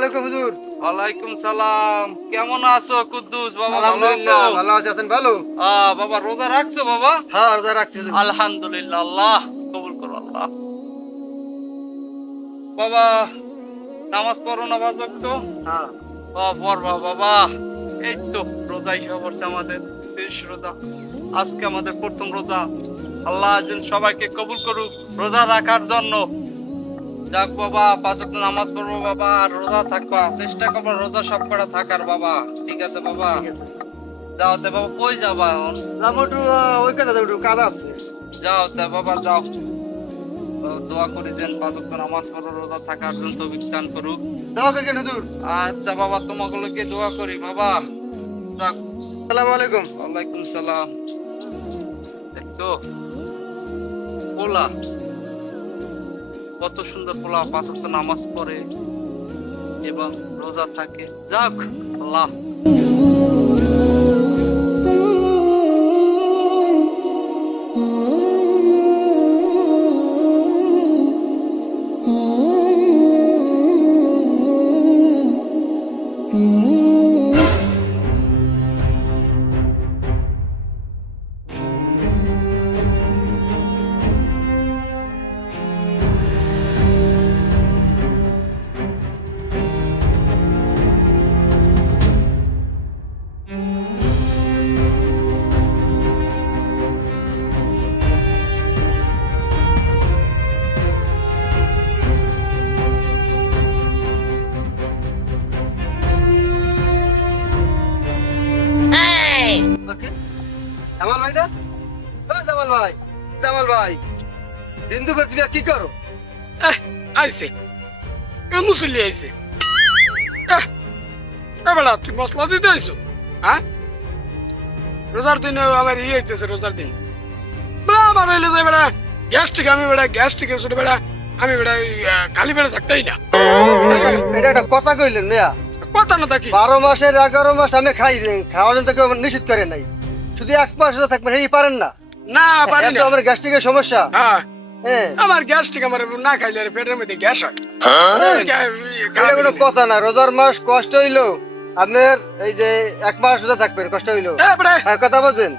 আলাইকুম হুজুর। ওয়ালাইকুম সালাম। কেমন আছো কুদ্দুস? বাবা ভালো আছো? ভালো আছে। আছেন ভালো? বাবা রোজা রাখছো বাবা? হ্যাঁ রোজা রাখছি আলহামদুলিল্লাহ আল্লাহ কবুল করো আল্লাহ। বাবা নামাজ পড়ো না বাজক তো? হ্যাঁ। পড়বা বাবা। এই তো রোজা এসে পড়ছে আমাদের শেষ রোজা। আজকে আমাদের প্রথম রোজা। আল্লাহ যেন সবাইকে কবুল করুক রোজা রাখার জন্য। যাক বাবা পাঁচ নামাজ পড়ব বাবা আর রোজা থাকবা। চেষ্টা করব রোজা সব কটা থাকার বাবা। ঠিক আছে বাবা? যাও তে বাবা কই যাবা এখন? যাব একটু ওই যাব, একটু কাজ আছে। যাও তে বাবা যাও। দোয়া করি যেন পাঁচ নামাজ পড়ো রোজা থাকার জন্য তো বিজ্ঞান করুক। হুজুর আচ্ছা বাবা তোমাগুলোকে দোয়া করি বাবা। যাক। আসসালামু আলাইকুম। ওয়ালাইকুম সালাম। দেখতো পোলা কত সুন্দর পোলা পাঁচ নামাজ পড়ে এবং রোজা থাকে। যাক আল্লাহ। ওকে জামাল ভাই না জামাল ভাই জামাল ভাই দুপুর তুমি কি করো? আইছে। এহ, এ বেড়া তুই মশলা দিতে আইছো? হ্যাঁ? রোজার দিন আমার ইয়ে হইতেছে রোজার দিন। বেড়া আমার হইলে যে বেড়া গ্যাস্ট্রিক আমি বেড়া গ্যাস্ট্রিক ওষুধ বেড়া আমি বেড়া খালি বেড়া থাকতেই না। এটা একটা কথা কইলেন না কথা না থাকি বারো মাসের এগারো মাস আমি খাই খাওয়ার জন্য তো কেউ নিষেধ করে নাই। শুধু এক মাস থাকবেন এই পারেন না। না পারি এত না। আমার গ্যাস্ট্রিকের সমস্যা। হ্যাঁ হ্যাঁ আমার গ্যাস্ট্রিক আমার না খাইলে পেটের মধ্যে গ্যাস হয়। গ্যা- কোনো কথা না। রোজার মাস কষ্ট হইল। আপনার এই যে এক মাস রোজা থাকবেন কষ্ট হইল। হ্যাঁ, কথা বলছেন?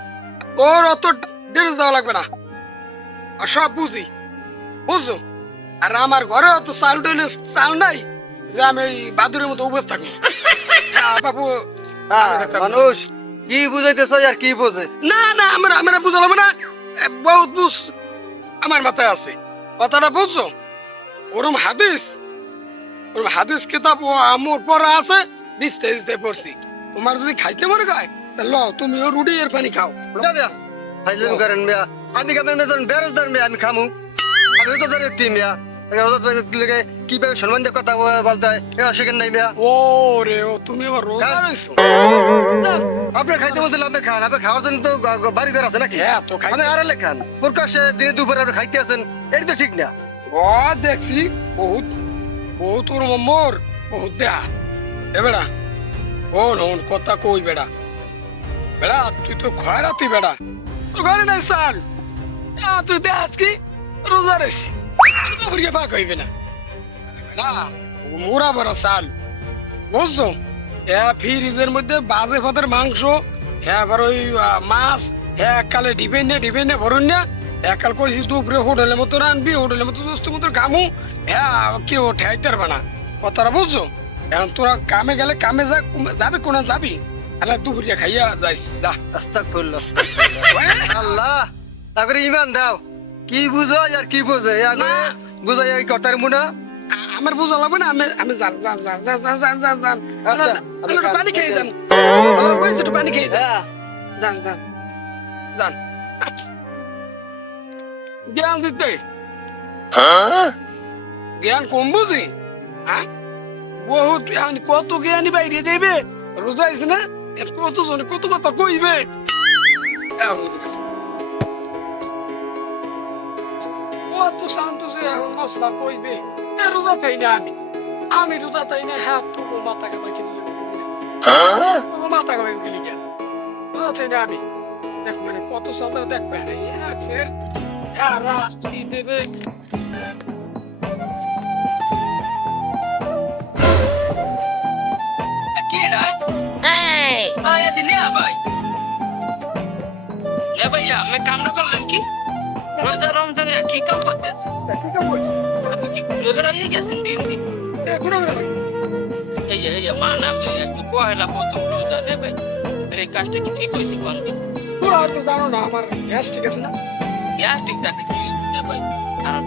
ওর অত ডেরেস দেওয়া লাগবে না। আর সব বুঝি। বুঝছ? আর আমার ঘরে অত চাল ডেলে চাল নাই। যে আমি ওই বাদুরের মতো উপস্থ থাকব। হ্যাঁ, বাবু না। মানুষ কি বুঝাইতেছে আর কি বোঝে? না না আমার আমার বুঝলাম না এ, বহুত বুঝ আমার মাথায় আছে। কথাটা বুঝছ? ওরম হাদিস ওরম হাদিস কিতাব ও আমর পড়া আছে দিস্তে দিস্তে পড়ছি। তোমার যদি খাইতে মনে খায় তা ল তুমিও রুটি এর পানি খাও। ফাইজলামি করেন মিয়া আমি কেমন বেরোজগার মিয়া আমি খামু। আমি রোজাদার ব্যক্তি মিয়া। কীভাবে সম্মান দিয়ে কথা বল- বলতে হয় শেখেন নাই মিয়া। ও রে ও তুমি আবার রোজা। রয়েছো? আপনি খাইতে বলছিলেন আপনি খান আপনি খাওয়ার জন্য তো বাড়ি ঘর আছে নাকি? হ্যাঁ তো খাই আমি আড়ালে খান। প্রকাশ্যে দিনে দুপুরে আপনি খাইতে আছেন এটা তো ঠিক না। ও দেখছি বহুত বহুত ওর মোর বহুত দেহা। এ বেড়া ও নন কথা কই বেড়া। বেড়া তুই তো খয়রাতি বেড়া। তোর ঘরে নাই সাল। তুই দেখাস কি? রোজা রয়েছি। তো ভরিয়ে পাক হইবে না। বেড়া মোরা বড় সাল বুঝছ? হ্যাঁ ফ্রিজের মধ্যে বাজে ভাতের মাংস হ্যাঁ আবার ওই মাছ হ্যাঁ এককালে ডিপেন না ডিপেন না ভরুন না। এককাল কইছি দুপুরে হোটেলের মতো রানবি হোটেলের মতো দোস্ত মতো গামু হ্যাঁ কেউ ঠেয়াইতে পারবে না। কথাটা বুঝছ? এখন তোরা কামে গেলে কামে যা যাবি কোনা যাবি? তাহলে দুপুরে খাইয়া যাইস যা। আস্তাগফিরুল্লাহ আল্লাহ তারপরে ইমান দাও। কি বুঝো আর কি বুঝে না। বুঝাই এই কথার মুনা? আমার বুঝা লাগবে না আমি আমি যান যান যান যান যান যান যান যান। আচ্ছা, আমি একটু পানি খেয়ে যান। আমার বয়স একটু পানি খেয়ে যান। হ্যাঁ। যান যান যান। জ্ঞান দিতে। জ্ঞান কম বুঝি? হ্যাঁ বহুত জ্ঞান কত জ্ঞানী বাইরে দেবে? রোজা আছে না? কত জনে কত কথা কইবে? তো শান্ত যে এখন মশলা কইবে এ রোজা চাই না আমি আমি রোজা চাই না হ্যাঁ তবু মাথা কামাই কিনে মাথা কামাই কিনে গেল রোজা চাই না আমি দেখবেন কত সাদা দেখবেন ফের কারা কি দেবে ভাই ভাইয়া আমি কামড়া করলেন কি রোজা রমজানে কি কাম করতেছি? কি গেছেন দিন দিন? এই যে এই যে মা নাম একটু পয়লা প্রথম রোজা ভাই। এই কাজটা কি ঠিক হয়েছে কোন তোরা হয়তো জানো না আমার গ্যাস ঠিক আছে না? গ্যাস ঠিক থাকে কি ভাই? কারণ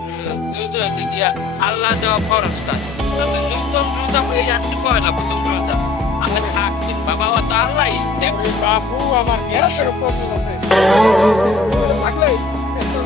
রোজা আল্লাহ দেওয়া ফরজ কাজ। নতুন রোজা হয়ে যাচ্ছে পয়লা প্রথম রোজা। আমি থাকছি বাবা ও তো আল্লাহ বাবু আমার গ্যাসের প্রবলেম আছে থাকলে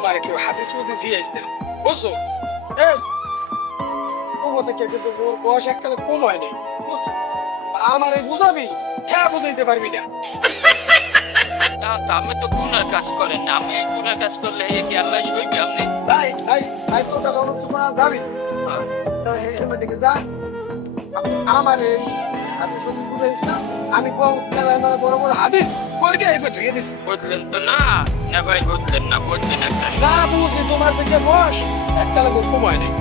আমার কেউ হাদিস মধ্যে দিয়ে বুঝছ? এই থেকে কিন্তু ওর বয়স একটা কম হয় নাই আমার এই বুঝাবি? হ্যাঁ বুঝাইতে পারবি না। না তো আমি তো গুনার কাজ করেন না আমি এই গুনার কাজ করলে এই কি আল্লাহ সইবে আপনি? তোমার যাবি? যা। আমার এই হাদিস মধ্যে বুঝাইছে আমি বড় বড় হাদিস বলকে এই কথা দিয়ে বুঝলেন তো না? না ভাই বুঝলেন না বুঝলেন একটা না বুঝি তোমার থেকে বয়স একটা লোক নেই।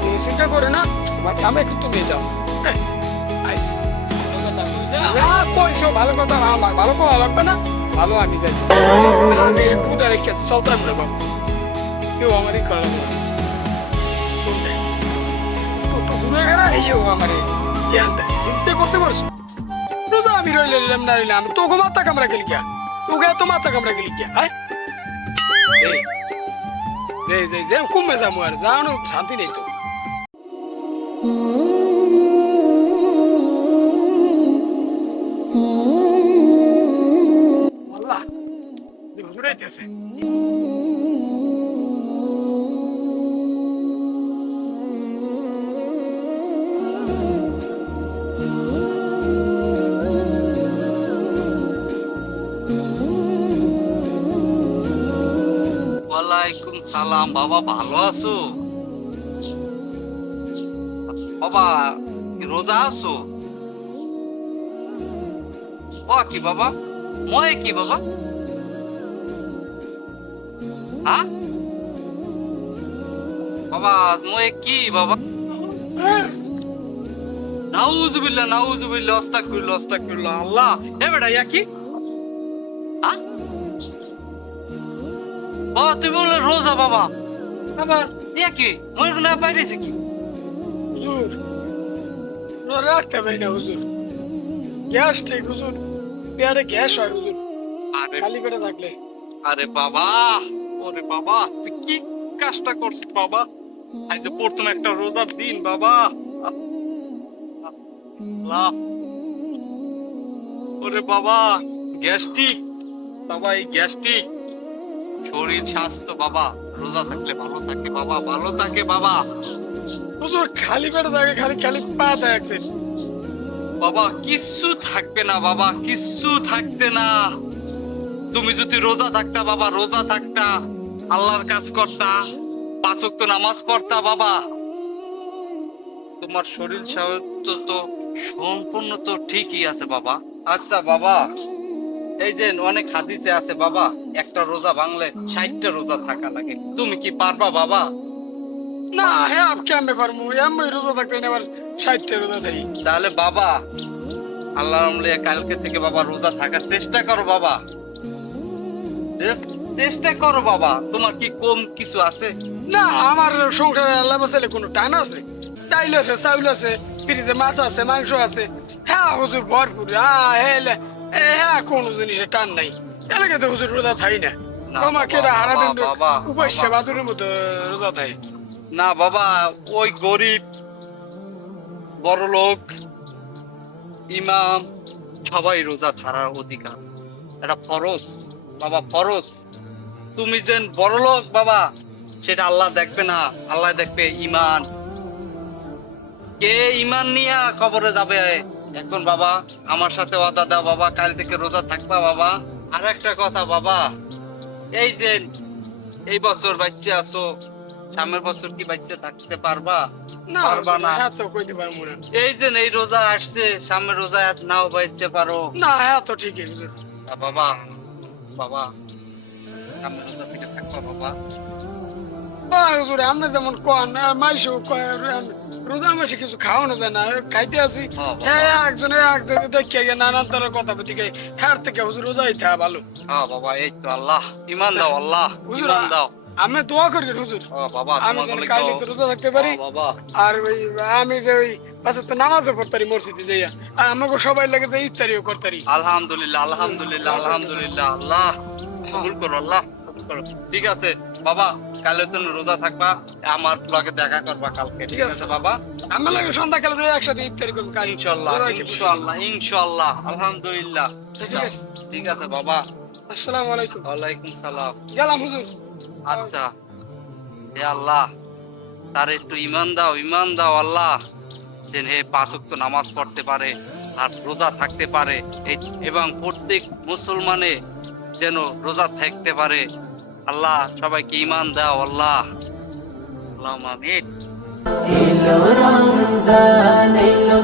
তুমি চিন্তা করে না তোমার কামে কিন্তু নিয়ে যাও। হ্যাঁ, ভালো কথা ভালো কথা লাগবে না। ভালো আমি জানি। আমি পুজো রেখে চলতাম না বাবু। কেউ আমারই করা তো তো দূরে আমারে। চিন্তা করতে পারছ? আমি রইলে নিলাম না রইলাম। তোকে মাথা কামড়া গেলি কিয়া তোকে এত মাথা কামড়া গেলি আয় এই যে যে যে কমে যাব আর যাও শান্তি নেই তো। ওয়ালাইকুম সালাম, বাবা ভালো আছো? বাবা রোজা আছো? ও, কি বাবা? ময়ে কি বাবা? হ্যাঁ? বাবা, ময়ে কি বাবা? নাউজুবিল্লাহ নাউজুবিল্লাহ আস্তাগফিরুল্লাহ আস্তাগফিরুল্লাহ আল্লাহ। এ বেটা, ইয়া কি? বাবা তুমি বললে রোজা বাবা। আবার ইয়া কি? মনে কোনো বাইরেছে কি? হুজুর রোজা রাখতে পারি না হুজুর। গ্যাস ঠিক হুজুর। পেয়ারে গ্যাস হয় হুজুর। আরে খালি পেটে থাকলে। আরে বাবা ওরে বাবা তুই কি কাজটা করছিস বাবা? আজ যে প্রথম একটা রোজার দিন বাবা। ওরে বাবা গ্যাস্ট্রিক বাবা এই গ্যাস্ট্রিক শরীর স্বাস্থ্য বাবা। রোজা থাকলে ভালো থাকে বাবা। ভালো থাকে বাবা। হুজুর খালি পেটে থাকে খালি খালি পা দেখছে বাবা কিচ্ছু থাকবে না বাবা। কিচ্ছু থাকতে না। তুমি যদি রোজা থাকতা বাবা রোজা থাকতা আল্লাহর কাজ করতা পাঁচক তো নামাজ পড়তা বাবা। তোমার শরীর স্বাস্থ্য তো সম্পূর্ণ তো ঠিকই আছে বাবা। আচ্ছা বাবা। এই যে অনেক হাদিসে আছে বাবা একটা রোজা ভাঙলে ষাটটা রোজা থাকা লাগে। তুমি কি পারবা বাবা? না হ্যাঁ আপ কেমনে পারব? এমনি রোজা থাকতে আবার ষাটটা রোজা থাকি তাহলে বাবা আল্লাহ রামলে কালকে থেকে বাবা রোজা থাকার চেষ্টা করো বাবা। চেষ্টা করো বাবা। তোমার কি কম কিছু আছে? না আমার সংসারে আল্লাহ বাসালে কোনো টান আছে? চাইল আছে চাউল আছে ফ্রিজে মাছ আছে মাংস আছে। হ্যাঁ হুজুর ভরপুর। হ্যাঁ এ হ্যাঁ কোনো জিনিসের টান নাই। এলাকা তো হুজুর রোজা থাই না। হারা দিন মতো রোজা থাই। না বাবা ওই গরিব বড় লোক ইমাম সবাই রোজা ধরার অধিকার। এটা ফরজ বাবা ফরজ। তুমি যেন বড় লোক বাবা সেটা আল্লাহ দেখবে না আল্লাহ দেখবে ইমান। কে ইমান নিয়ে কবরে যাবে? এখন বাবা আমার সাথে ওয়াদা দাও বাবা কাল থেকে রোজা থাকবা বাবা। আর একটা কথা বাবা এই যে এই বছর বাইসে আসো সামনের বছর কি বাইসে থাকতে পারবা? পারবা না। হ্যাঁ তো কইতে পারব না। এই যে এই রোজা আসছে সামনের রোজা আর নাও বাইতে পারো। না হ্যাঁ তো ঠিকই হুজুর তা বাবা বাবা সামনের রোজা থেকে থাকবা বাবা। হুজুর আপনি যেমন কন মাইশো রোজা মাসে কিছু খাওয়ানো যায় না খাইতে আসি। হ্যাঁ, হ্যাঁ একজনে একজনে দেখে গিয়ে নানান তার কথা হ্যাঁ থেকে হুজুর রোজাই থা ভালো। হ্যাঁ বাবা এই তো আল্লাহ। ইমান দাও আল্লাহ। হুজুর দাও। আমি দোয়া করি হুজুর। বাবা আমি যেন কাইলে তো রোজা থাকতে পারি। আর ওই আমি যে ওই পাশে তো নামাজও পড়তারি মসজিদে যাইয়া। আর আমাকে সবাই লাগে যে ইফতারিও করতারি। আলহামদুলিল্লাহ আলহামদুলিল্লাহ আলহামদুলিল্লাহ আল্লাহ। কবুল করো আল্লাহ। করো। ঠিক আছে বাবা কালের জন্য রোজা থাকবা আমার লগে দেখা করবা কালকে ঠিক আছে বাবা? আমার লাগে সন্ধ্যাকালে যাই একসাথে ইফতারি করব কাল ইনশাআল্লাহ ইনশাআল্লাহ ইনশাআল্লাহ আলহামদুলিল্লাহ। ঠিক আছে। ঠিক আছে বাবা। আসসালামু আলাইকুম। ওয়ালাইকুম সালাম। গেলাম হুজুর। আচ্ছা। হে আল্লাহ তার একটু ইমান দাও ইমান দাও আল্লাহ। যে হে পাঁচ ওয়াক্ত নামাজ পড়তে পারে আর রোজা থাকতে পারে। এবং প্রত্যেক মুসলমানে যেন রোজা থাকতে পারে। আল্লাহ সবাইকে ইমান দাও আল্লাহ। আমিন। এলো রমজান এলো